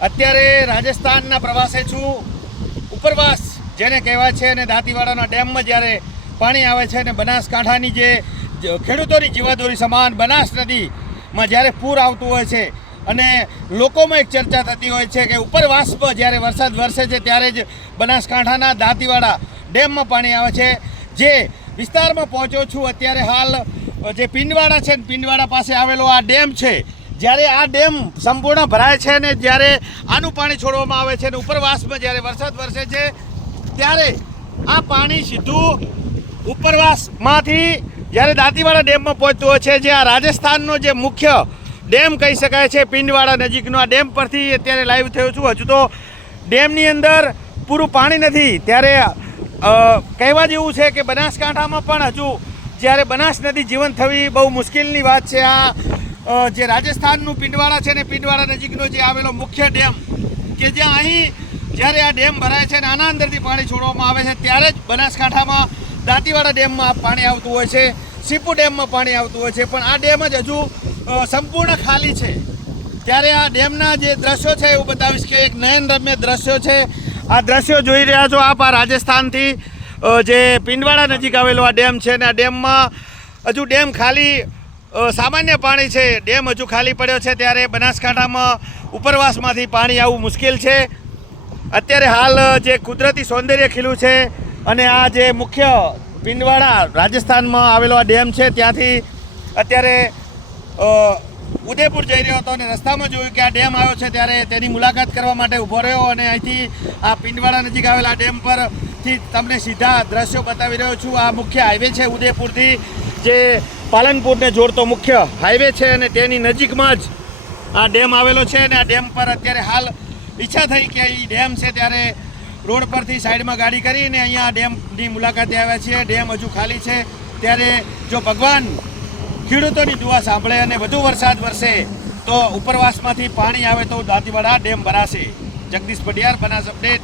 અત્યારે રાજસ્થાનના પ્રવાસે છું. ઉપરવાસ જેને કહેવાય છે અને દાંતીવાડાના ડેમમાં જ્યારે પાણી આવે છે અને બનાસકાંઠાની જે ખેડૂતોની જીવાદોરી સમાન બનાસ નદીમાં જ્યારે પૂર આવતું હોય છે અને લોકોમાં એક ચર્ચા થતી હોય છે કે ઉપરવાસમાં જ્યારે વરસાદ વરસે છે ત્યારે જ બનાસકાંઠાના દાંતીવાડા ડેમમાં પાણી આવે છે. જે વિસ્તારમાં પહોંચ્યો છું અત્યારે હાલ જે પિંડવાડા છે પિંડવાડા પાસે આવેલો આ ડેમ છે. જ્યારે આ ડેમ સંપૂર્ણ ભરાય છે ને જ્યારે આનું પાણી છોડવામાં આવે છે ને ઉપરવાસમાં જ્યારે વરસાદ વરસે છે, ત્યારે આ પાણી સીધું ઉપરવાસમાંથી જ્યારે દાંતીવાડા ડેમમાં પહોંચતું હોય છે, જે આ રાજસ્થાનનો જે મુખ્ય ડેમ કહી શકાય છે, પિંડવાડા નજીકનો આ ડેમ પરથી અત્યારે લાઈવ થયો છું. હજુ તો ડેમની અંદર પૂરું પાણી નથી. ત્યારે કહેવા જેવું છે કે બનાસકાંઠામાં પણ હજુ જ્યારે બનાસ નદી જીવન થવી બહુ મુશ્કેલની વાત છે. આ જે રાજસ્થાનનું પિંડવાડા છે ને પિંડવાડા નજીકનો જે આવેલો મુખ્ય ડેમ, કે જ્યાં અહીં જ્યારે આ ડેમ ભરાય છે અને આના અંદરથી પાણી છોડવામાં આવે છે, ત્યારે જ બનાસકાંઠામાં દાંતીવાડા ડેમમાં પાણી આવતું હોય છે સીપુ ડેમમાં પાણી આવતું હોય છે, પણ આ ડેમ જ હજુ સંપૂર્ણ ખાલી છે. ત્યારે આ ડેમના જે દ્રશ્યો છે એવું બતાવીશ કે એક નયનરમ્ય દ્રશ્યો છે. આ દ્રશ્યો જોઈ રહ્યા છો આપ આ રાજસ્થાનથી જે પિંડવાડા નજીક આવેલો આ ડેમ છે ને આ ડેમમાં હજુ ડેમ ખાલી સામાન્ય પાણી છે, ડેમ હજુ ખાલી પડ્યો છે ત્યારે બનાસકાંઠામાં ઉપરવાસમાંથી પાણી આવવું મુશ્કેલ છે. અત્યારે હાલ જે કુદરતી સૌંદર્ય ખીલું છે અને આ જે મુખ્ય પિંડવાડા રાજસ્થાનમાં આવેલો આ ડેમ છે, ત્યાંથી અત્યારે ઉદયપુર જઈ રહ્યો હતો અને રસ્તામાં જોયું કે આ ડેમ આવ્યો છે ત્યારે તેની મુલાકાત કરવા માટે ઊભો રહ્યો અને અહીંથી આ પિંડવાડા નજીક આવેલા ડેમ પરથી તમને સીધા દ્રશ્યો બતાવી રહ્યો છું. આ મુખ્ય હાઈવે છે ઉદયપુરથી. જે પાલનપુરને જોડતો મુખ્ય હાઈવે છે અને તેની નજીકમાં જ આ ડેમ આવેલો છે અને આ ડેમ પર અત્યારે હાલ ઈચ્છા થઈ કે એ ડેમ છે ત્યારે રોડ પરથી સાઈડમાં ગાડી કરીને અહીંયા ડેમની મુલાકાતે આવ્યા છીએ. ડેમ હજુ ખાલી છે. ત્યારે જો ભગવાન ખેડૂતોની દુઆ સાંભળે અને વધુ વરસાદ વરસે તો ઉપરવાસમાંથી પાણી આવે તો દાંતીવાડા ડેમ ભરાશે. જગદીશ પટિયાર બનાસ અપડેટ.